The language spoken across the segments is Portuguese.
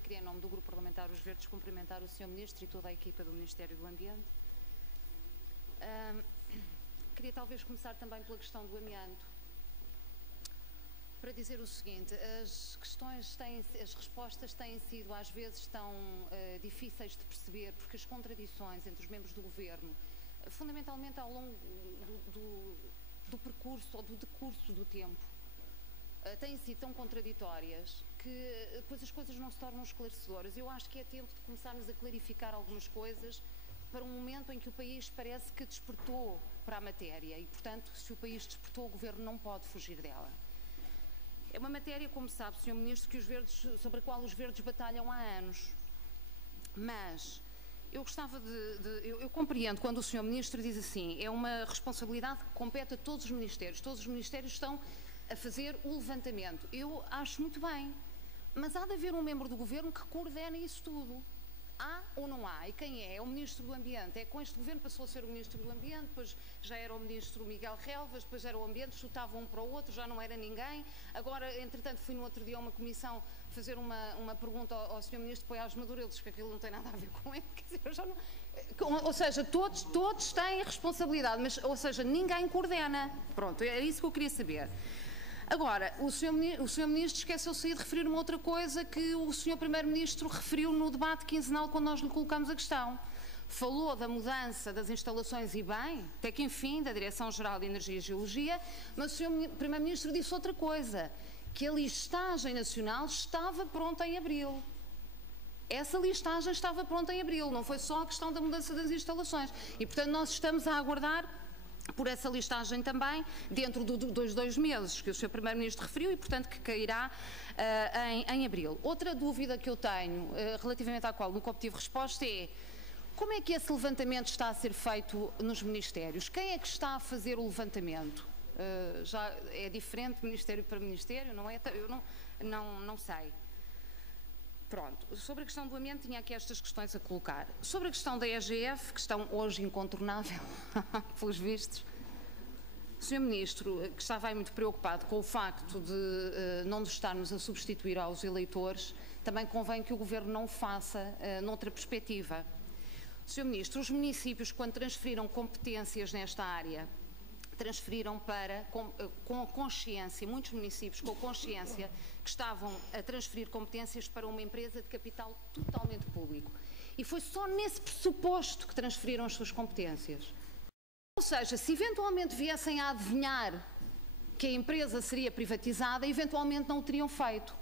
queria, em nome do Grupo Parlamentar Os Verdes, cumprimentar o Sr. Ministro e toda a equipa do Ministério do Ambiente. Queria talvez começar também pela questão do amianto, para dizer o seguinte: as respostas têm sido às vezes tão difíceis de perceber, porque as contradições entre os membros do Governo, fundamentalmente ao longo do percurso ou do decurso do tempo, têm sido tão contraditórias que depois as coisas não se tornam esclarecedoras. Eu acho que é tempo de começarmos a clarificar algumas coisas para um momento em que o país parece que despertou para a matéria e, portanto, se o país despertou, o Governo não pode fugir dela. É uma matéria, como sabe, Sr. Ministro, sobre a qual os Verdes batalham há anos. Mas eu gostava eu compreendo quando o Sr. Ministro diz assim: é uma responsabilidade que compete a todos os ministérios estão a fazer o levantamento. Eu acho muito bem, mas há de haver um membro do Governo que coordene isso tudo. Há ou não há? E quem é? É o Ministro do Ambiente. É com este Governo passou a ser o Ministro do Ambiente, depois já era o Ministro Miguel Relvas, depois era o Ambiente, chutavam um para o outro, já não era ninguém. Agora, entretanto, fui no outro dia a uma comissão fazer uma pergunta ao Sr. Ministro de Poiares Maduro, ele disse que aquilo não tem nada a ver com ele. Quer dizer, eu já não... Ou seja, todos têm responsabilidade, mas, ou seja, ninguém coordena. Pronto, é isso que eu queria saber. Agora, o Sr. Ministro esqueceu-se de referir uma outra coisa que o Sr. Primeiro-Ministro referiu no debate quinzenal quando nós lhe colocamos a questão. Falou da mudança das instalações e bem, até que enfim, da Direção-Geral de Energia e Geologia, mas o Sr. Primeiro-Ministro disse outra coisa, que a listagem nacional estava pronta em abril. Essa listagem estava pronta em abril, não foi só a questão da mudança das instalações. E, portanto, nós estamos a aguardar por essa listagem também, dentro dos 2 meses que o Sr. Primeiro-Ministro referiu e, portanto, que cairá em abril. Outra dúvida que eu tenho, relativamente à qual nunca obtive resposta, é como é que esse levantamento está a ser feito nos ministérios? Quem é que está a fazer o levantamento? Já é diferente ministério para ministério, não é? Eu não sei. Pronto, sobre a questão do ambiente tinha aqui estas questões a colocar. Sobre a questão da EGF, questão hoje incontornável, pelos vistos, o Sr. Ministro, que estava aí muito preocupado com o facto de não nos estarmos a substituir aos eleitores, também convém que o Governo não o faça noutra perspectiva. Sr. Ministro, os municípios, quando transferiram competências nesta área, transferiram com consciência, muitos municípios com consciência que estavam a transferir competências para uma empresa de capital totalmente público. E foi só nesse pressuposto que transferiram as suas competências. Ou seja, se eventualmente viessem a adivinhar que a empresa seria privatizada, eventualmente não o teriam feito.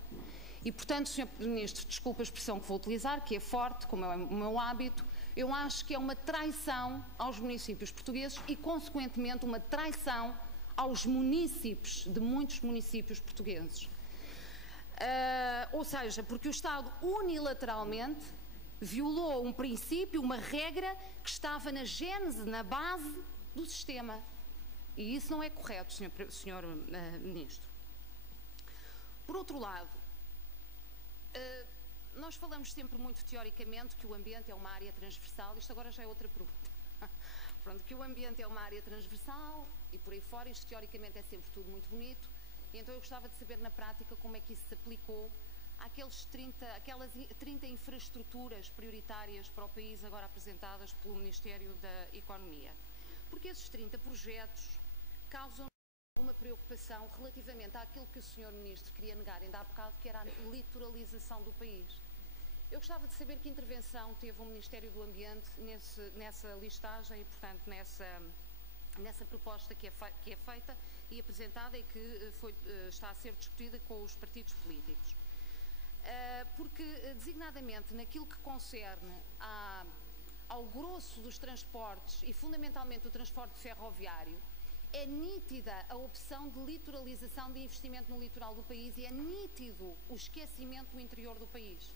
E, portanto, Sr. Ministro, desculpe a expressão que vou utilizar, que é forte, como é o meu hábito, eu acho que é uma traição aos municípios portugueses e, consequentemente, uma traição aos munícipes, de muitos municípios portugueses. Ou seja, porque o Estado unilateralmente violou um princípio, uma regra que estava na gênese, na base do sistema. E isso não é correto, Sr. Ministro. Por outro lado, nós falamos sempre muito teoricamente que o ambiente é uma área transversal, isto agora já é outra pergunta. Pronto, que o ambiente é uma área transversal e por aí fora, isto teoricamente é sempre tudo muito bonito, e então eu gostava de saber na prática como é que isso se aplicou àquelas 30 infraestruturas prioritárias para o país agora apresentadas pelo Ministério da Economia. Porque esses 30 projetos causam uma preocupação relativamente àquilo que o Sr. Ministro queria negar ainda há bocado, que era a litoralização do país. Eu gostava de saber que intervenção teve o Ministério do Ambiente nessa listagem e, portanto, nessa proposta que é feita e apresentada e que está a ser discutida com os partidos políticos. Porque, designadamente, naquilo que concerne ao grosso dos transportes e, fundamentalmente, o transporte ferroviário, é nítida a opção de litoralização, de investimento no litoral do país e é nítido o esquecimento do interior do país.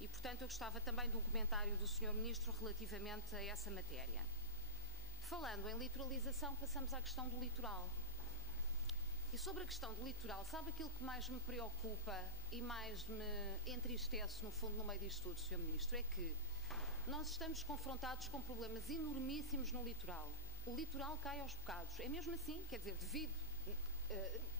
E, portanto, eu gostava também de um comentário do Sr. Ministro relativamente a essa matéria. Falando em litoralização, passamos à questão do litoral. E sobre a questão do litoral, sabe aquilo que mais me preocupa e mais me entristece, no fundo, no meio disto tudo, Sr. Ministro, é que nós estamos confrontados com problemas enormíssimos no litoral. O litoral cai aos bocados. É mesmo assim, quer dizer, devido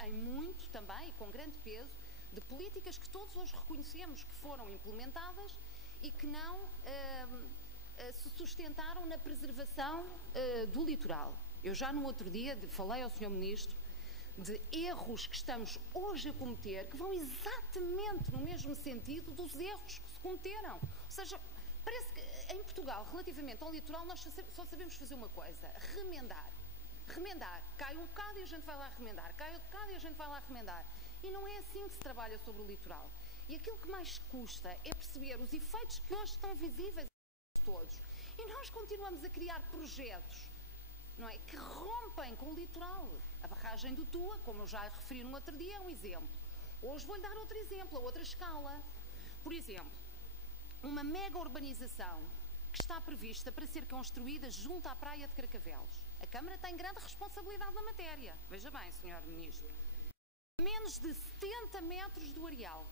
em muito também, e com grande peso, de políticas que todos hoje reconhecemos que foram implementadas e que não se sustentaram na preservação do litoral. Eu já no outro dia falei ao Sr. Ministro de erros que estamos hoje a cometer, que vão exatamente no mesmo sentido dos erros que se cometeram. Ou seja, parece que em Portugal, relativamente ao litoral, nós só sabemos fazer uma coisa: remendar. Remendar. Cai um bocado e a gente vai lá remendar. Cai outro bocado e a gente vai lá remendar. E não é assim que se trabalha sobre o litoral. E aquilo que mais custa é perceber os efeitos que hoje estão visíveis a todos. E nós continuamos a criar projetos, não é, que rompem com o litoral. A barragem do Tua, como eu já referi no outro dia, é um exemplo. Hoje vou-lhe dar outro exemplo, a outra escala. Por exemplo, uma mega urbanização que está prevista para ser construída junto à praia de Carcavelos. A Câmara tem grande responsabilidade na matéria. Veja bem, Sr. Ministro. A menos de 70 metros do areal.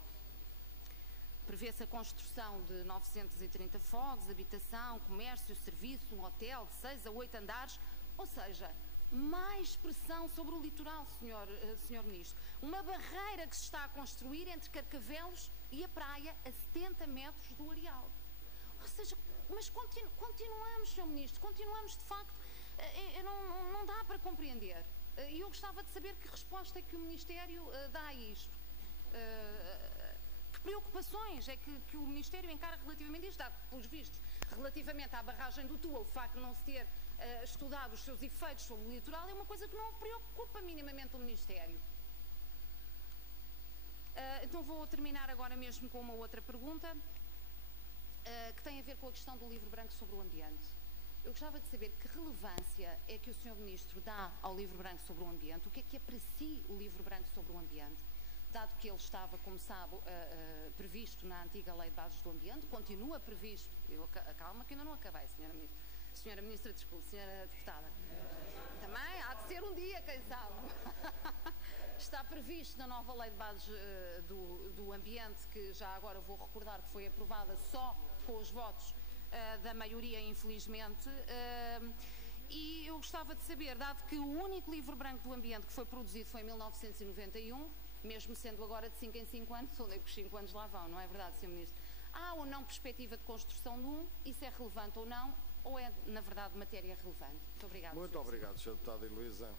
Prevê-se a construção de 930 fogos, habitação, comércio, serviço, um hotel de 6 a 8 andares, ou seja, mais pressão sobre o litoral, Sr. Ministro. Uma barreira que se está a construir entre Carcavelos e a praia a 70 metros do areal. Ou seja, mas continuamos, Sr. Ministro, continuamos de facto, não dá para compreender. E eu gostava de saber que resposta é que o Ministério dá a isto. Que preocupações é que o Ministério encara relativamente a isto, dado pelos vistos, relativamente à barragem do Tua, o facto de não se ter estudado os seus efeitos sobre o litoral é uma coisa que não preocupa minimamente o Ministério. Então vou terminar agora mesmo com uma outra pergunta, que tem a ver com a questão do livro branco sobre o ambiente. Eu gostava de saber que relevância é que o Sr. Ministro dá ao livro branco sobre o ambiente, o que é para si o livro branco sobre o ambiente, dado que ele estava, como sabe, previsto na antiga Lei de Bases do Ambiente, continua previsto, calma que ainda não acabei, Senhora Ministra, desculpe, Senhora Deputada, também há de ser um dia, quem sabe. Está previsto na nova Lei de Bases do Ambiente, que já agora vou recordar que foi aprovada só com os votos da maioria, infelizmente, e eu gostava de saber, dado que o único livro branco do ambiente que foi produzido foi em 1991, mesmo sendo agora de 5 em 5 anos, onde é que os 5 anos lá vão, não é verdade, Sr. Ministro? Há ou não perspectiva de construção de um? Isso é relevante ou não? Ou é, na verdade, matéria relevante? Muito obrigada. Muito obrigado, Sra. Deputada Heloísa.